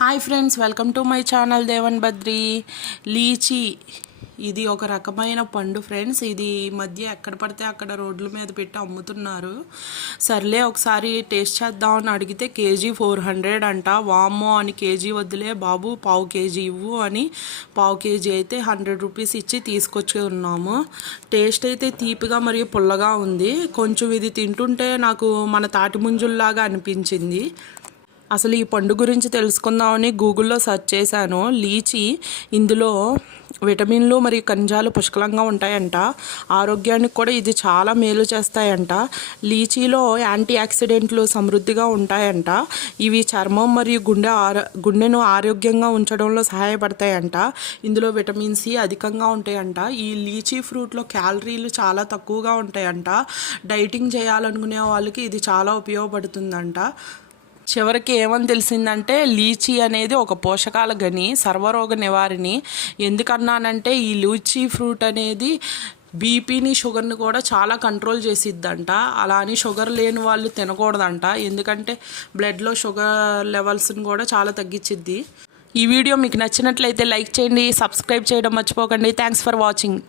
Hi friends, welcome to my channel Devan Badri. Lychee ఇది ఒక రకమైన పండు ఫ్రెండ్స్. ఇది ఈ మధ్య ఎక్కడ పడితే అక్కడ రోడ్ల మీద పెట్టి అమ్ముతున్నారు. సర్లే ఒకసారి టేస్ట్ చేద్దామని అడిగితే కేజీ 400 అంట. వామ్మో అని కేజీ వద్దులే బాబు, పావు కేజీ ఇవ్వు అని పావు కేజీ అయితే 100 రూపీస్ ఇచ్చి తీసుకొచ్చి ఉన్నాము. టేస్ట్ అయితే తీపిగా మరియు పుల్లగా ఉంది. కొంచెం ఇది తింటుంటే నాకు మన తాటి ముంజుల్లాగా అనిపించింది. అసలు ఈ పండు గురించి తెలుసుకుందామని గూగుల్లో సెర్చ్ చేశాను. లీచీ ఇందులో విటమిన్లు మరియు ఖనిజాలు పుష్కలంగా ఉంటాయంట. ఆరోగ్యానికి కూడా ఇది చాలా మేలు చేస్తాయంట. లీచీలో యాంటీ ఆక్సిడెంట్లు సమృద్ధిగా ఉంటాయంట. ఇవి చర్మం మరియు గుండెను ఆరోగ్యంగా ఉంచడంలో సహాయపడతాయంట. ఇందులో విటమిన్ సి అధికంగా ఉంటాయంట. ఈ లీచీ ఫ్రూట్లో క్యాలరీలు చాలా తక్కువగా ఉంటాయంట. డైటింగ్ చేయాలనుకునే వాళ్ళకి ఇది చాలా ఉపయోగపడుతుందంట. చివరికి ఏమని తెలిసిందంటే లీచీ అనేది ఒక పోషకాల గని, సర్వరోగ నివారిణి. ఎందుకన్నానంటే ఈ లీచీ ఫ్రూట్ అనేది బీపీని, షుగర్ని కూడా చాలా కంట్రోల్ చేసిద్దంట. అలా అని షుగర్ లేని వాళ్ళు తినకూడదంట, ఎందుకంటే బ్లడ్లో షుగర్ లెవెల్స్ని కూడా చాలా తగ్గించిద్ది. ఈ వీడియో మీకు నచ్చినట్లయితే లైక్ చేయండి, సబ్స్క్రైబ్ చేయడం మర్చిపోకండి. Thanks for watching.